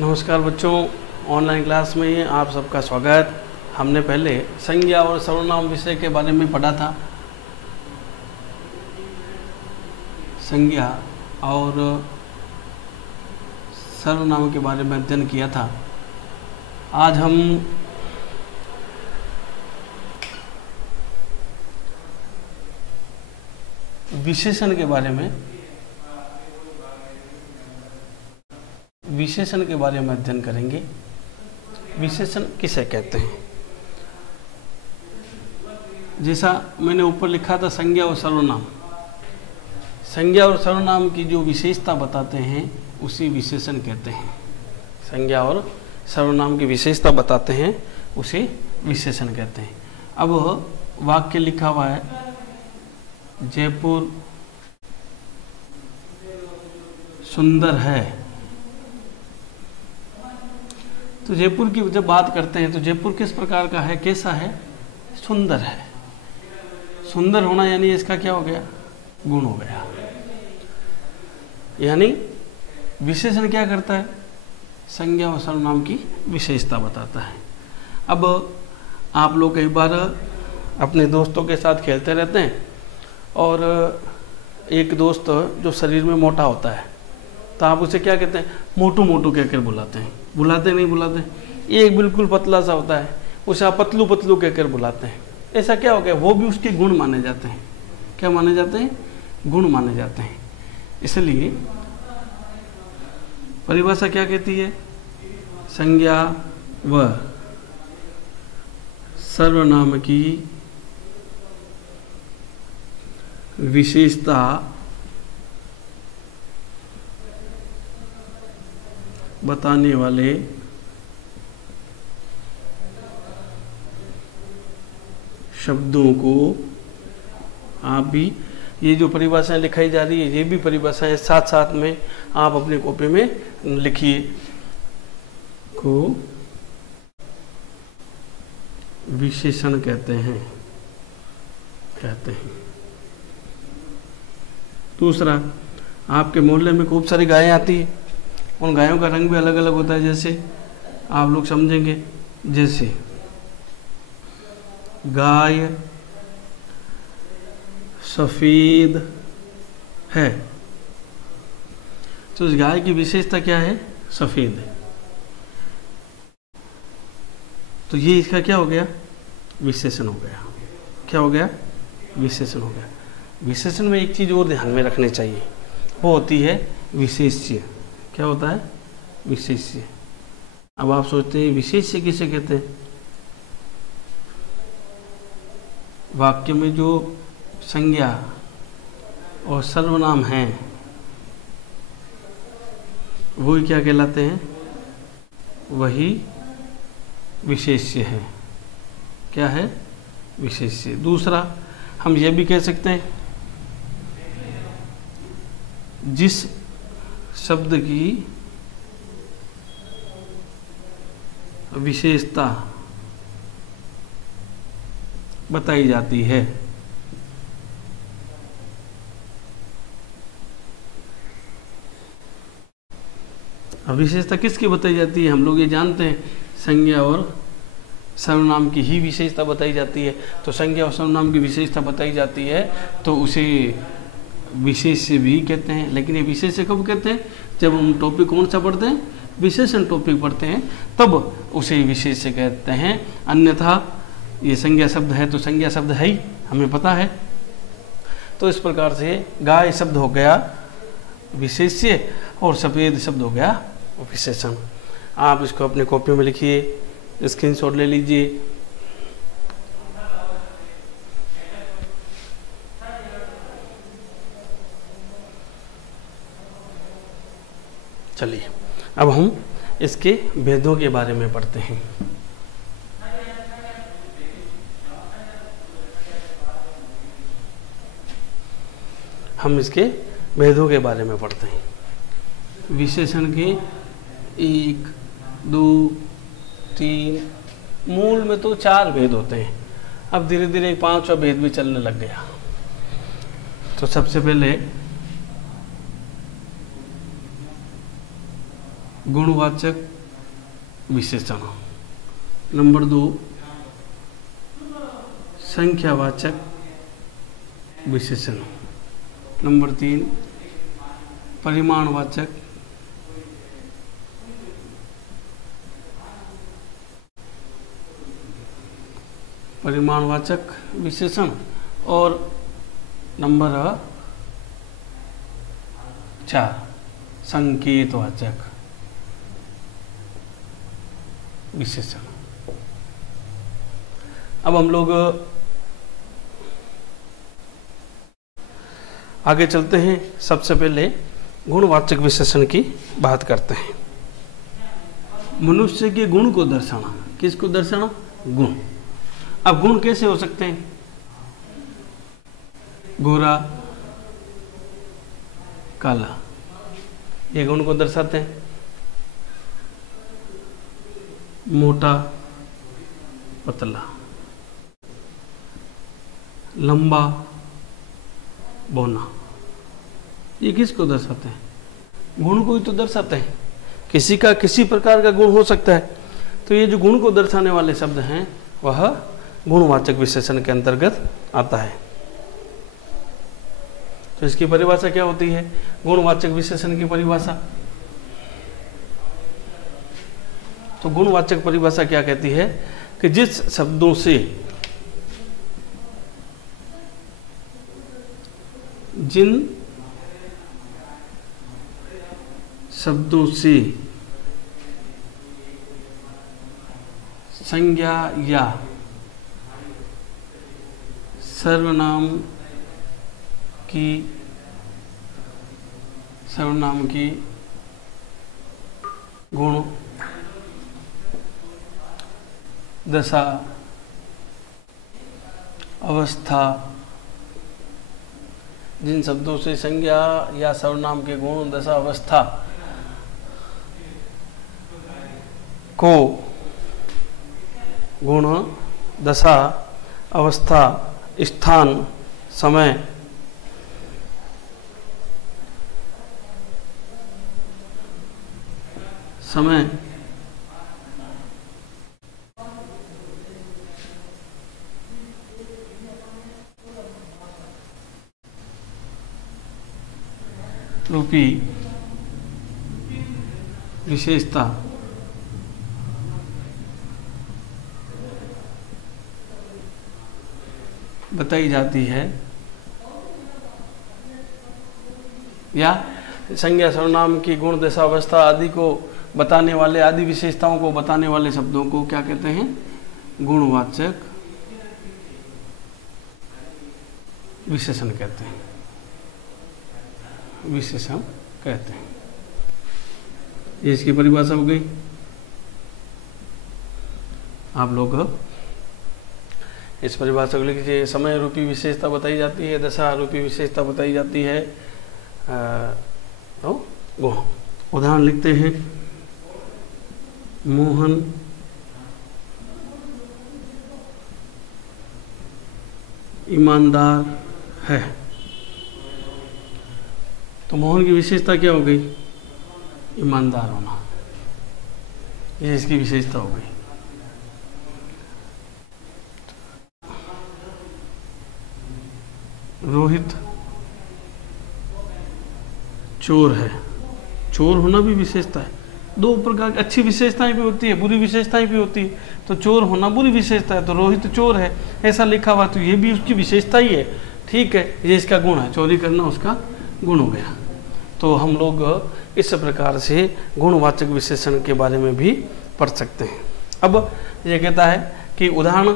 नमस्कार बच्चों, online class में आप सबका स्वागत। हमने पहले संज्ञा और सर्वनाम विषय के बारे में पढ़ा था। संज्ञा और सर्वनाम के बारे में अध्ययन किया था। आज हम विशेषण के बारे में अध्ययन करेंगे। विशेषण किसे कहते हैं? जैसा मैंने ऊपर लिखा था, संज्ञा और सर्वनाम। संज्ञा और सर्वनाम की जो विशेषता बताते हैं उसी विशेषण कहते हैं। संज्ञा और सर्वनाम की विशेषता बताते हैं उसे विशेषण कहते हैं। अब वाक्य लिखा हुआ है, जयपुर सुंदर है। तो जयपुर की जब बात करते हैं तो जयपुर किस प्रकार का है, कैसा है? सुंदर है। सुंदर होना यानी इसका क्या हो गया? गुण हो गया। यानी विशेषण क्या करता है? संज्ञा और सर्वनाम की विशेषता बताता है। अब आप लोग कई बार अपने दोस्तों के साथ खेलते रहते हैं और एक दोस्त जो शरीर में मोटा होता है तो आप उसे क्या कहते हैं? मोटू मोटू कहकर बुलाते हैं। बुलाते नहीं बुलाते? एक बिल्कुल पतला सा होता है, उसे आप पतलू पतलू कहकर बुलाते हैं। ऐसा क्या हो गया? वो भी उसके गुण माने जाते हैं। क्या माने जाते हैं? गुण माने जाते हैं। इसलिए परिभाषा क्या कहती है? संज्ञा व सर्वनाम की विशेषता बताने वाले शब्दों को आप भी, ये जो परिभाषाएं लिखाई जा रही है ये भी परिभाषाएं साथ साथ में आप अपने कॉपी में लिखिए। को विशेषण कहते हैं। दूसरा, आपके मोहल्ले में खूब सारी गायें आती है, उन गायों का रंग भी अलग अलग होता है। जैसे आप लोग समझेंगे, जैसे गाय सफेद है तो इस गाय की विशेषता क्या है? सफेद है। तो ये इसका क्या हो गया? विशेषण हो गया। क्या हो गया? विशेषण हो गया। विशेषण में एक चीज और ध्यान में रखनी चाहिए, वो होती है विशेष्य। क्या होता है? विशेष्य। अब आप सोचते हैं विशेष्य किसे कहते हैं? वाक्य में जो संज्ञा और सर्वनाम हैं वो क्या कहलाते हैं? वही विशेष्य है। क्या है? विशेष्य। दूसरा, हम ये भी कह सकते हैं जिस शब्द की विशेषता बताई जाती है अब विशेषता किसकी बताई जाती है? हम लोग ये जानते हैं, संज्ञा और सर्वनाम की ही विशेषता बताई जाती है। तो संज्ञा और सर्वनाम की विशेषता बताई जाती है तो उसे विशेष्य भी कहते हैं। लेकिन ये विशेष्य कब कहते हैं? जब हम टॉपिक कौन सा पढ़ते हैं? विशेषण टॉपिक पढ़ते हैं, तब उसे विशेष्य कहते हैं। अन्यथा ये संज्ञा शब्द है तो संज्ञा शब्द है ही, हमें पता है। तो इस प्रकार से गाय शब्द हो गया विशेष्य और सफ़ेद शब्द हो गया विशेषण। आप इसको अपने कॉपी में लिखिए, स्क्रीनशॉट ले लीजिए। चलिए अब हम इसके भेदों के बारे में पढ़ते हैं। हम इसके भेदों के बारे में पढ़ते हैं। विशेषण के 1, 2, 3, मूल में तो 4 भेद होते हैं। अब धीरे धीरे 5वां भेद भी चलने लग गया। तो सबसे पहले गुणवाचक विशेषण। नंबर 2 संख्यावाचक विशेषण। नंबर 3 परिमाणवाचक विशेषण। और नंबर 4 संकेतवाचक विशेषण। अब हम लोग आगे चलते हैं। सबसे पहले गुणवाचक विशेषण की बात करते हैं। मनुष्य के गुण को दर्शाना। किसको दर्शाना? गुण। अब गुण कैसे हो सकते हैं? गोरा, काला, ये गुण को दर्शाते हैं। मोटा, पतला, लंबा, बौना, ये किसको दर्शाते हैं? गुण को ही तो दर्शाते हैं। किसी का किसी प्रकार का गुण हो सकता है। तो ये जो गुण को दर्शाने वाले शब्द हैं वह गुणवाचक विशेषण के अंतर्गत आता है। तो इसकी परिभाषा क्या होती है? गुणवाचक विशेषण की परिभाषा, तो गुणवाचक परिभाषा क्या कहती है कि जिस शब्दों से जिन शब्दों से संज्ञा या सर्वनाम की गुण, दशा, अवस्था, जिन शब्दों से संज्ञा या सर्वनाम के गुण, दशा, अवस्था को गुण, दशा, अवस्था, स्थान, समय, रूपी विशेषता बताई जाती है, या संज्ञा सर्वनाम की गुण, दशा, अवस्था आदि को बताने वाले, आदि विशेषताओं को बताने वाले शब्दों को क्या कहते हैं? गुणवाचक विशेषण कहते हैं। विशेषण कहते हैं। ये इसकी परिभाषा हो गई। आप लोग इस परिभाषा को लिख लीजिए। समय रूपी विशेषता बताई जाती है, दशा रूपी विशेषता बताई जाती है, गुण। उदाहरण लिखते हैं। मोहन ईमानदार है। तो मोहन की विशेषता क्या हो गई? ईमानदार होना। ये इसकी विशेषता हो गई। रोहित चोर है। चोर होना भी विशेषता है। दो प्रकार की अच्छी विशेषताएं भी होती है, बुरी विशेषताएं भी होती है। तो चोर होना बुरी विशेषता है, तो रोहित चोर है ऐसा लिखा हुआ, तो ये भी उसकी विशेषता ही है। ठीक है, ये इसका गुण है, चोरी करना उसका गुण हो गया। तो हम लोग इस प्रकार से गुणवाचक विशेषण के बारे में भी पढ़ सकते हैं। अब ये कहता है कि उदाहरण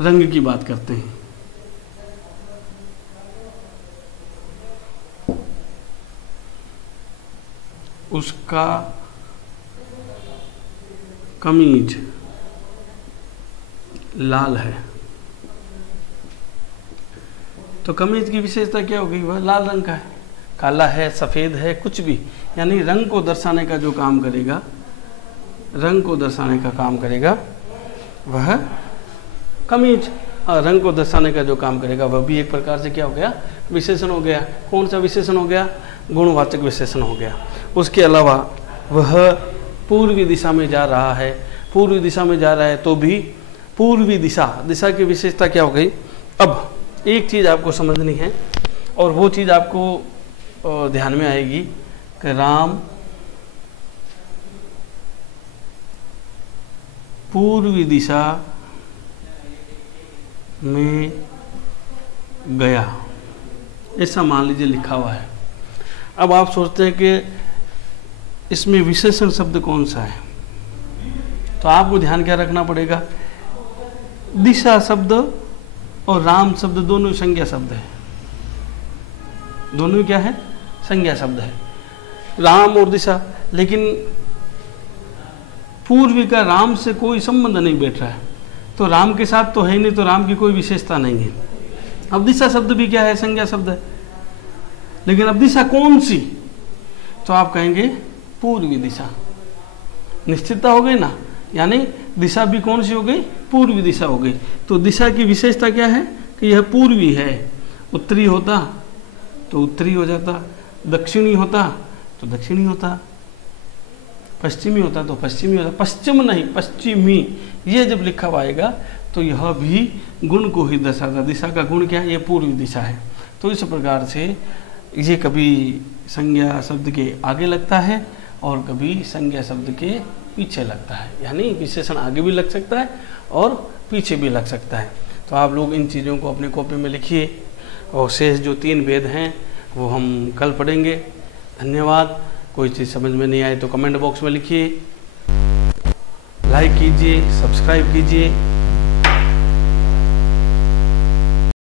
रंग की बात करते हैं। उसका कमीज लाल है। तो कमीज की विशेषता क्या हो गई? वह लाल रंग का है। काला है, सफ़ेद है, कुछ भी, यानी रंग को दर्शाने का जो काम करेगा, रंग को दर्शाने का काम करेगा वह कमीज, रंग को दर्शाने का जो काम करेगा वह भी एक प्रकार से क्या हो गया? विशेषण हो गया। कौन सा विशेषण हो गया? गुणवाचक विशेषण हो गया। उसके अलावा वह पूर्वी दिशा में जा रहा है, पूर्वी दिशा में जा रहा है तो भी पूर्वी दिशा, दिशा की विशेषता क्या हो गई। अब एक चीज़ आपको समझनी है और वो चीज़ आपको ध्यान में आएगी कि राम पूर्वी दिशा में गया, ऐसा मान लीजिए लिखा हुआ है। अब आप सोचते हैं कि इसमें विशेषण शब्द कौन सा है, तो आपको ध्यान क्या रखना पड़ेगा, दिशा शब्द और राम शब्द दोनों संज्ञा शब्द है, दोनों क्या है, संज्ञा शब्द है, राम और दिशा। लेकिन पूर्वी का राम से कोई संबंध नहीं बैठ रहा है, तो राम के साथ तो है नहीं, तो राम की कोई विशेषता नहीं है। अब दिशा शब्द भी क्या है, संज्ञा शब्द है, लेकिन अब दिशा कौन सी, तो आप कहेंगे पूर्वी दिशा। निश्चितता हो गई ना, यानी दिशा भी कौन सी हो गई, पूर्वी दिशा हो गई। तो दिशा की विशेषता क्या है कि यह पूर्वी है। उत्तरी होता तो उत्तरी हो जाता, दक्षिणी होता तो दक्षिणी होता, पश्चिमी होता तो पश्चिमी होता, पश्चिम नहीं पश्चिमी, ये जब लिखा हुआ आएगा तो यह भी गुण को ही दर्शाता। दिशा का गुण क्या है, ये पूर्वी दिशा है। तो इस प्रकार से ये कभी संज्ञा शब्द के आगे लगता है और कभी संज्ञा शब्द के पीछे लगता है, यानी विशेषण आगे भी लग सकता है और पीछे भी लग सकता है। तो आप लोग इन चीज़ों को अपनी कॉपी में लिखिए और शेष जो 3 भेद हैं वो हम कल पढ़ेंगे। धन्यवाद। कोई चीज़ समझ में नहीं आए तो कमेंट बॉक्स में लिखिए, लाइक कीजिए, सब्सक्राइब कीजिए।